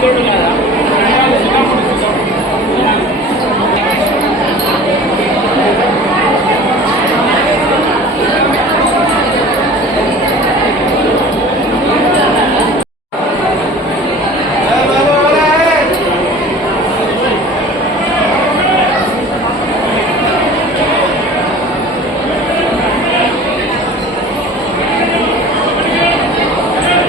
Sir,